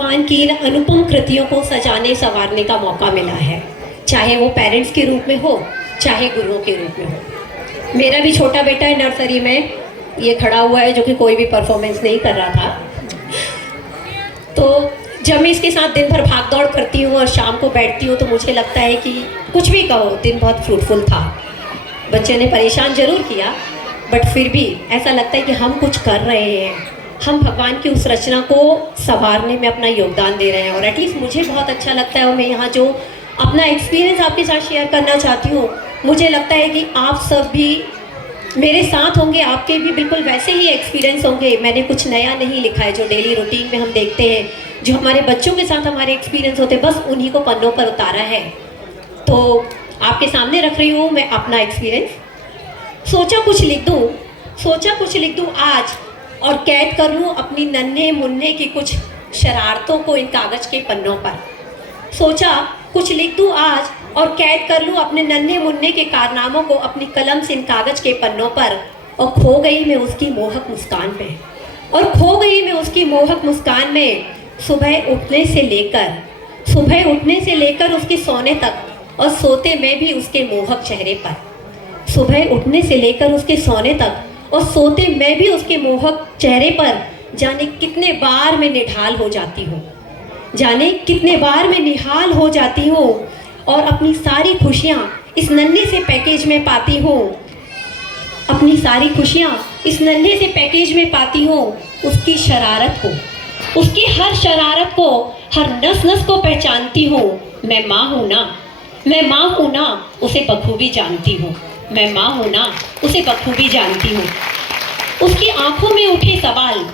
भगवान की इन अनुपम कृतियों को सजाने संवारने का मौका मिला है, चाहे वो पेरेंट्स के रूप में हो, चाहे गुरुओं के रूप में हो। मेरा भी छोटा बेटा है नर्सरी में, ये खड़ा हुआ है, जो कि कोई भी परफॉर्मेंस नहीं कर रहा था। तो जब मैं इसके साथ दिन भर भाग दौड़ करती हूँ और शाम को बैठती हूँ तो मुझे लगता है कि कुछ भी कहो, दिन बहुत फ्रूटफुल था। बच्चे ने परेशान जरूर किया, बट फिर भी ऐसा लगता है कि हम कुछ कर रहे हैं, हम भगवान की उस रचना को संवारने में अपना योगदान दे रहे हैं। और एटलीस्ट मुझे बहुत अच्छा लगता है, और मैं यहाँ जो अपना एक्सपीरियंस आपके साथ शेयर करना चाहती हूँ, मुझे लगता है कि आप सब भी मेरे साथ होंगे, आपके भी बिल्कुल वैसे ही एक्सपीरियंस होंगे। मैंने कुछ नया नहीं लिखा है, जो डेली रूटीन में हम देखते हैं, जो हमारे बच्चों के साथ हमारे एक्सपीरियंस होते हैं, बस उन्हीं को पन्नों पर उतारा है। तो आपके सामने रख रही हूँ मैं अपना एक्सपीरियंस। सोचा कुछ लिख दूँ आज, और कैद कर लूँ अपनी नन्हे मुन्ने की कुछ शरारतों को इन कागज़ के पन्नों पर। सोचा कुछ लिख दूँ आज और कैद कर लूँ अपने नन्हे मुन्ने के कारनामों को अपनी कलम से इन कागज़ के पन्नों पर। और खो गई मैं उसकी मोहक मुस्कान में, सुबह उठने से लेकर उसके सोने तक, और सोते में भी उसके मोहक चेहरे पर। सुबह उठने से लेकर उसके सोने तक और सोते मैं भी उसके मोहक चेहरे पर, जाने कितने बार मैं निढाल हो जाती हूँ, और अपनी सारी खुशियाँ इस नन्हे से पैकेज में पाती हूँ। उसकी शरारत को, उसकी हर शरारत को, हर नस नस को पहचानती हूँ। मैं माँ हूँ ना, उसे बखूबी जानती हूँ। उसकी आंखों में उठे सवाल,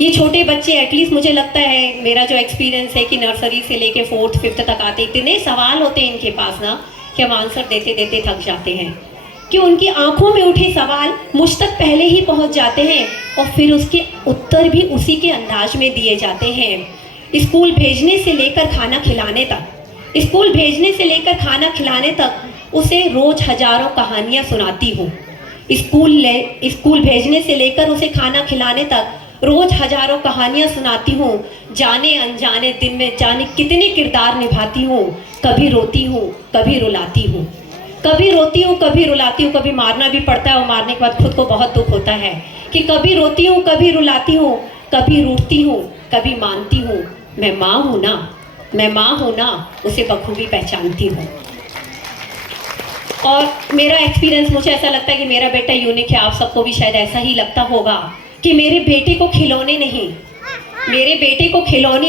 ये छोटे बच्चे, एटलीस्ट मुझे लगता है, मेरा जो एक्सपीरियंस है कि नर्सरी से लेके 4th 5th तक आते, इतने सवाल होते हैं इनके पास ना कि हम आंसर देते देते थक जाते हैं। कि उनकी आंखों में उठे सवाल मुझ तक पहले ही पहुंच जाते हैं, और फिर उसके उत्तर भी उसी के अंदाज में दिए जाते हैं। स्कूल भेजने से लेकर खाना खिलाने तक उसे रोज हजारों कहानियाँ सुनाती हूँ। स्कूल भेजने से लेकर उसे खाना खिलाने तक रोज हजारों कहानियाँ सुनाती हूँ। जाने अनजाने दिन में जाने कितने किरदार निभाती हूँ। कभी रोती हूँ, कभी रुलाती हूँ, कभी मारना भी पड़ता है, और मारने के बाद खुद को बहुत दुख होता है कि कभी रोती हूँ, कभी रुलाती हूँ, कभी रूठती हूँ, कभी मानती हूँ। मैं माँ हूँ ना, उसे बखूबी पहचानती हूँ। और मेरा एक्सपीरियंस, मुझे ऐसा लगता है कि मेरा बेटा यूनिक है, आप सबको भी शायद ऐसा ही लगता होगा कि मेरे बेटे को खिलौने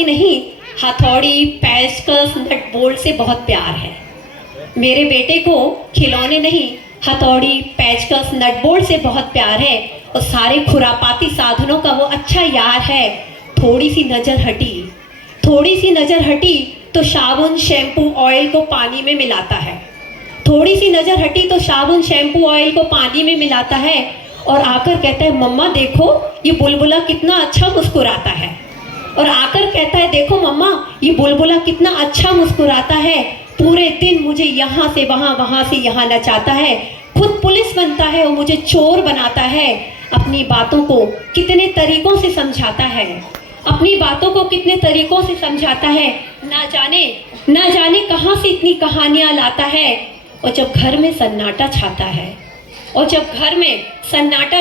नहीं, हथौड़ी, पेचकस, नट बोल्ट से बहुत प्यार है। मेरे बेटे को खिलौने नहीं, हथौड़ी, पेचकस, नट बोल्ट से बहुत प्यार है, और सारे खुरापाती साधनों का वो अच्छा यार है। थोड़ी सी नज़र हटी तो साबुन, शैम्पू, ऑयल को पानी में मिलाता है, और आकर कहता है, मम्मा देखो ये बुलबुला कितना अच्छा मुस्कुराता है। पूरे दिन मुझे यहाँ से वहाँ, वहाँ से यहाँ नचाता है। खुद पुलिस बनता है और मुझे चोर बनाता है। अपनी बातों को कितने तरीकों से समझाता है। ना जाने कहाँ से इतनी कहानियाँ लाता है। और जब घर में सन्नाटा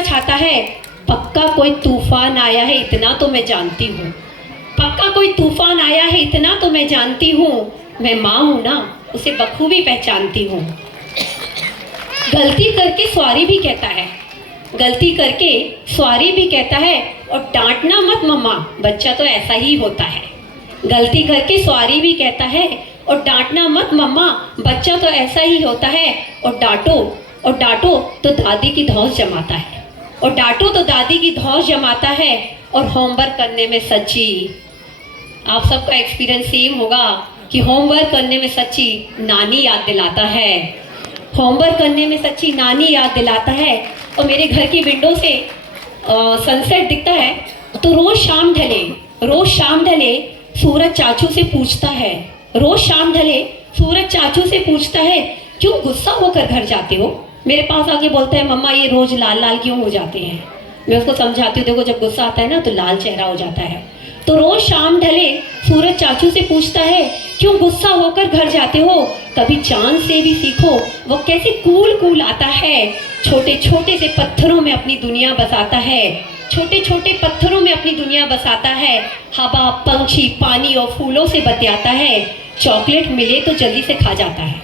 छाता है, पक्का कोई तूफान आया है, इतना तो मैं जानती हूँ। मैं माँ हूँ ना, उसे बखूबी पहचानती हूँ। गलती करके सॉरी भी कहता है, और डांटना मत मम्मा, बच्चा तो ऐसा ही होता है। गलती करके सॉरी भी कहता है, और डांटना मत मम्मा, बच्चा तो ऐसा ही होता है। और डांटो तो दादी की धौंस जमाता है। और होमवर्क करने में सच्ची, आप सबका एक्सपीरियंस सेम होगा कि होमवर्क करने में सच्ची नानी याद दिलाता है। और मेरे घर की विंडो से सनसेट दिखता है, तो रोज शाम ढले सूरज चाचू से पूछता है, क्यों गुस्सा होकर घर जाते हो? मेरे पास आके बोलता है, मम्मा ये रोज लाल लाल क्यों हो जाते हैं? मैं उसको समझाती हूँ, देखो जब गुस्सा आता है ना तो लाल चेहरा हो जाता है। तो रोज शाम ढले सूरज चाचू से पूछता है, क्यों गुस्सा होकर घर जाते हो? कभी चांद से भी सीखो वो कैसे कूल कूल आता है। छोटे छोटे से पत्थरों में अपनी दुनिया बसाता है, छोटे छोटे पत्थरों में अपनी दुनिया बसाता है। हवा, पंछी, पानी और फूलों से बतियाता है। चॉकलेट मिले तो जल्दी से खा जाता है,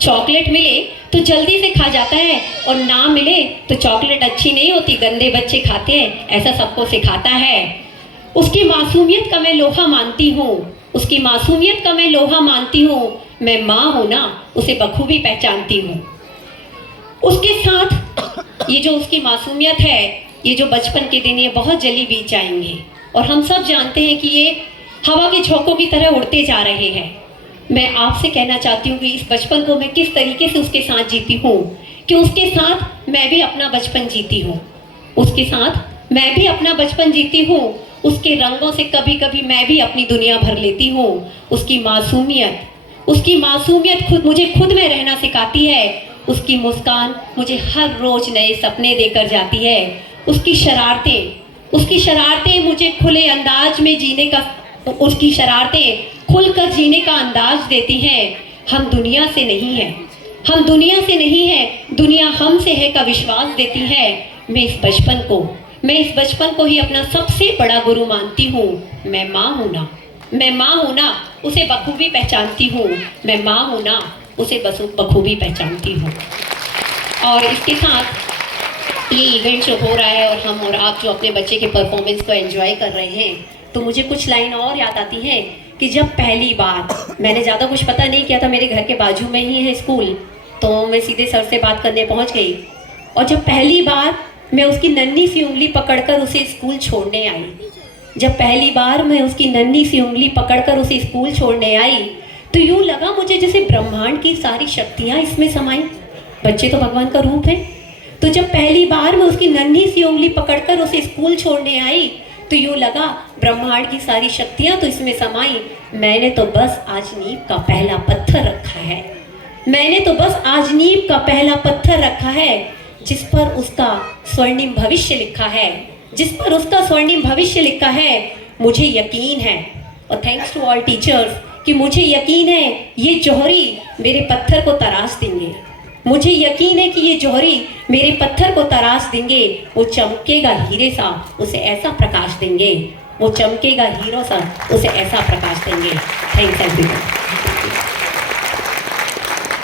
चॉकलेट मिले तो जल्दी से खा जाता है, और ना मिले तो चॉकलेट अच्छी नहीं होती, गंदे बच्चे खाते हैं, ऐसा सबको सिखाता है। उसकी मासूमियत का मैं लोहा मानती हूँ, उसकी मासूमियत का मैं लोहा मानती हूँ। मैं माँ हूँ ना, उसे बखूबी पहचानती हूँ। उसके साथ ये जो उसकी मासूमियत है, ये जो बचपन के दिन, ये बहुत जल्दी बीत जाएंगे, और हम सब जानते हैं कि ये हवा के झोंकों की तरह उड़ते जा रहे हैं। मैं आपसे कहना चाहती हूँ कि इस बचपन को मैं किस तरीके से उसके साथ जीती हूँ, कि उसके साथ मैं भी अपना बचपन जीती हूँ, उसके साथ मैं भी अपना बचपन जीती हूँ। उसके रंगों से कभी कभी मैं भी अपनी दुनिया भर लेती हूँ। उसकी मासूमियत मुझे खुद में रहना सिखाती है। उसकी मुस्कान मुझे हर रोज नए सपने देकर जाती है। उसकी शरारतें मुझे खुले अंदाज में जीने का, उसकी शरारतें खुलकर जीने का अंदाज देती हैं। हम दुनिया से नहीं हैं, दुनिया हमसे है का विश्वास देती है। मैं इस बचपन को ही अपना सबसे बड़ा गुरु मानती हूँ। मैं माँ हूँ ना, उसे बखूबी पहचानती हूँ। मैं माँ हूँ ना, उसे बखूबी पहचानती हूँ। और इसके साथ ये इवेंट जो हो रहा है, और हम और आप जो अपने बच्चे के परफॉर्मेंस को एंजॉय कर रहे हैं, तो मुझे कुछ लाइन और याद आती है कि जब पहली बार, मैंने ज़्यादा कुछ पता नहीं किया था, मेरे घर के बाजू में ही है स्कूल, तो मैं सीधे सर से बात करने पहुँच गई। और जब पहली बार मैं उसकी नन्ही सी उंगली पकड़कर उसे स्कूल छोड़ने आई, तो यूँ लगा मुझे जैसे ब्रह्मांड की सारी शक्तियाँ इसमें समाई। बच्चे तो भगवान का रूप है। तो जब पहली बार मैं उसकी नन्ही सी उंगली पकड़कर उसे स्कूल छोड़ने आई, तो यूँ लगा ब्रह्मांड की सारी शक्तियाँ तो इसमें समाई। मैंने तो बस आज नींव का पहला पत्थर रखा है, जिस पर उसका स्वर्णिम भविष्य लिखा है। मुझे यकीन है, और थैंक्स टू ऑल टीचर्स, कि मुझे यकीन है ये जौहरी मेरे पत्थर को तराश देंगे। वो चमकेगा हीरे सा, उसे ऐसा प्रकाश देंगे। Thanks everyone.